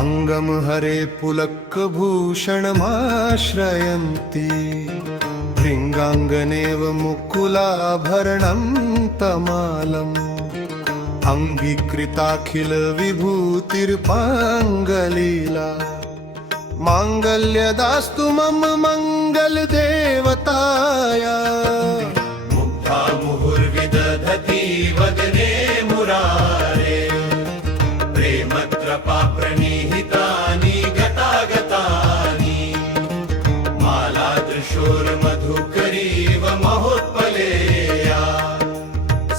अंगम हरे पुलकभूषणमाश्रयन्ति भृङ्गाङ्गनेव मुकुलाभरणं तमालम् अङ्गीकृताखिल विभूतिर्पाङ्गलीला माङ्गल्यदास्तु मम मङ्गलदेवताया मुग्धा मुहुर्विदधति वदने मुरारे प्रेमत्रपा प्रणिहितानि गतागतानि मालादृशोर्मधुकरीव महोत्पलेया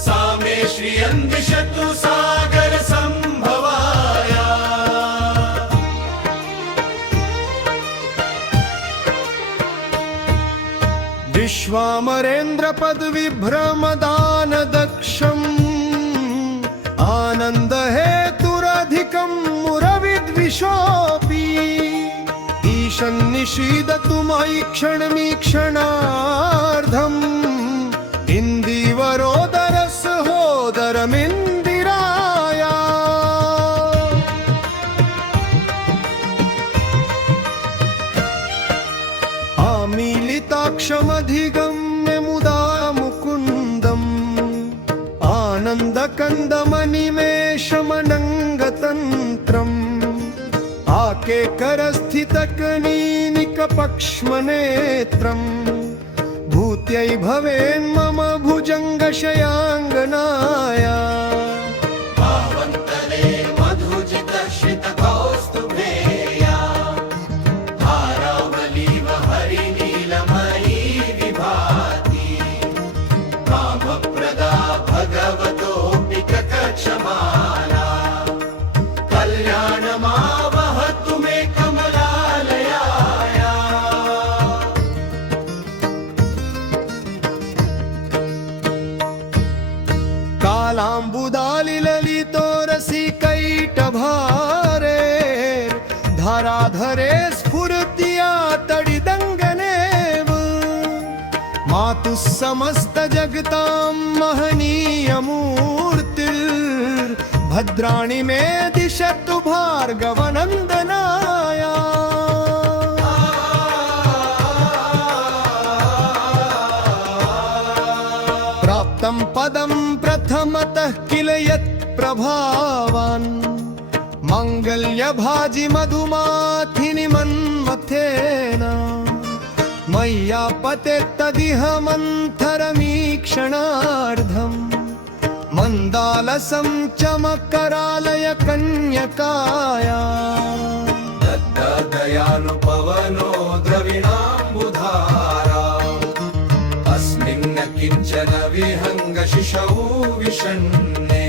सा मे श्रियन्दिशतु सागर सम्भवाया विश्वामरेन्द्रपदविभ्रमदानदक्षम् आनन्दहेतुरधिकं मुरविद्विषोऽपि ईशन्निषीदतु मयि क्षणमीक्षणार्धम् इन्दीवरोदरसहोदरमिन्दिराया आमीलिताक्षमधिगम्य मुदा मुकुन्दम् आनन्दकन्दमनिमेषमनङ्गतन्त्रम् आकेकरस्थितकनीनिकपक्ष्मनेत्रम् भूत्यै भवेन्मम भुजङ्गशयाङ्गनाया भावन्तले मधुजितश्रितकौस्तुभेया हारावलीव हरिनीलमयी विभाति कामप्रदा भगवतोऽपि ककक्षमाला कल्याणमावहतु मे कमलालयाया कालाम्बुदालिललितोरसिकैटभारे धराधरे स्फुरतिया तडिदङ्गनेव मातुः समस्तजगतां महनीयमूर्तिर्भद्राणि मे दिशतु भार्गवनन्दनाया प्राप्तं पदं प्रथमतः किल यत् प्रभावान् माङ्गल्यभाजि मधुमाथिनि मन्मथेन मय्यापते तदिह मन्थरमीक्षणार्धम् मन्दालसं चमकरालय कन्यकाया दयानुपवनो द्रविणाम्बुधारा अस्मिन् किञ्चन विहङ्गशिशौ विषण्णे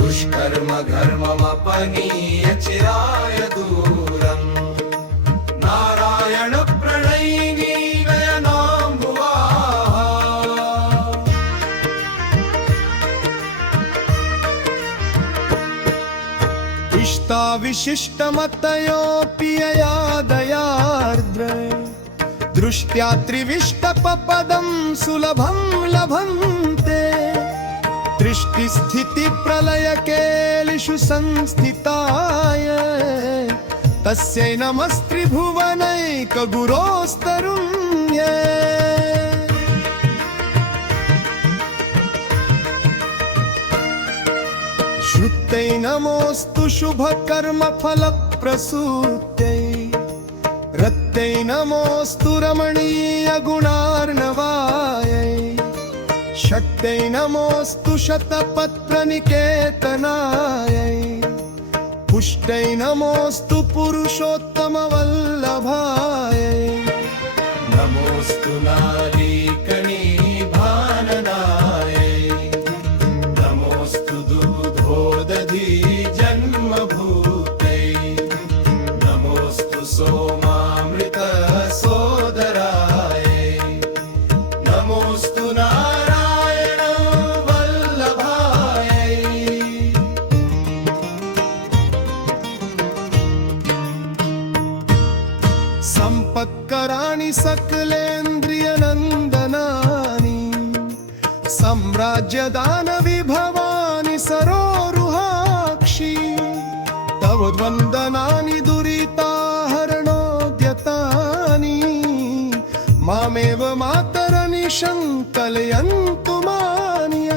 दुष्कर्म घर्ममपनीय चिराय दूरम् नारायण प्रणयिनी नयनाम्बुवाः इष्टा विशिष्टमतयोऽपि यया दयार्द्र दृष्ट्या त्रिविष्टपपदं सुलभं लभन्ते दृष्टिस्थितिप्रलयकेलिषु संस्थिताय तस्यै नमस्त्रिभुवनैकगुरोस्तरुण्ये श्रुत्यै नमोऽस्तु शुभकर्मफलप्रसूत्यै रत्यै नमोऽस्तु रमणीयगुणार्णवायै शक्त्यै नमोऽस्तु शतपत्रनिकेतनायै पुष्ट्यै नमोऽस्तु पुरुषोत्तमवल्लभायै नमोऽस्तु नालीकणीभाननायै नमोऽस्तु दूधोदधी जन्मभूत्यै नमोऽस्तु सोमामृतसोदरायै नमोऽस्तु नारायण वल्लभायै सम्पत्कराणि सकलेन्द्रियनन्दनानि साम्राज्यदानविभवानि सरोरुहाक्षि तव द्वन्द्व पुरुषं कलयन्तु मान्य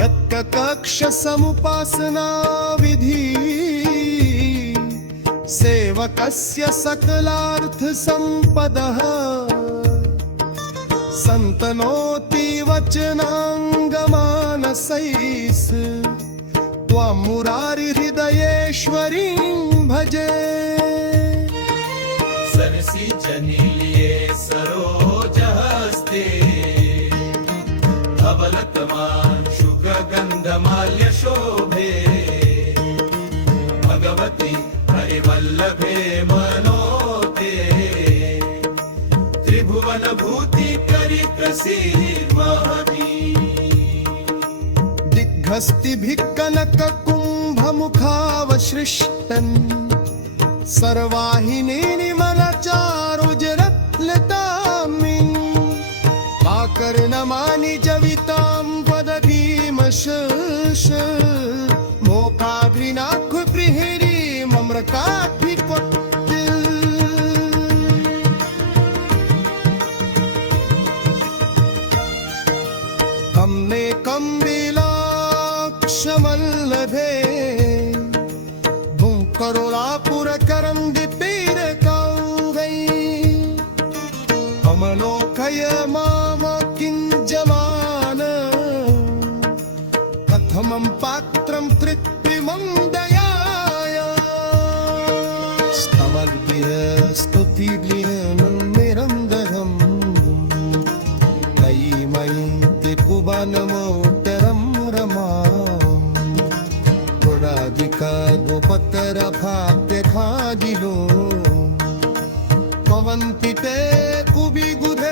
यत्कक्ष समुपासना विधि सेवकस्य सकलार्थ संपदः संतनोति वचनांगमानसैस् त्वां मुरारि हृदयेश्वरीं भजे सरसी जनिलिये सरोजहस्ते धवलतमान शुकगन्धमाल्य शोभे भगवती हरिवल्लभे मनोते त्रिभुवन भूति करि प्रसीदमहती दिग्हस्तिभिः कनककुम्भमुखावसृष्टन् सर्वाहिनीनिमलचारुजरत्लतामिन् आकर्णमानि जवितां वदतीमशश मोकाग्रिनाख्प्रिहिरी मम्रकाभिपट्टिल् कम्ने कम्बिलाक्षमल्लभे करुणापुरकरं दिपीरकौगै अमलोकय मामकिञ्जमान कथमं पात्रं तृप्तिमं दयाय स्तवद्भिः स्तुतिभिः निरन्दरम् तयिमयि त्रिभुवनमोत्तरं रमा पुराधिका गोपतरभाप्यखादिनो भवन्ति ते कुबिगुधहालिताशया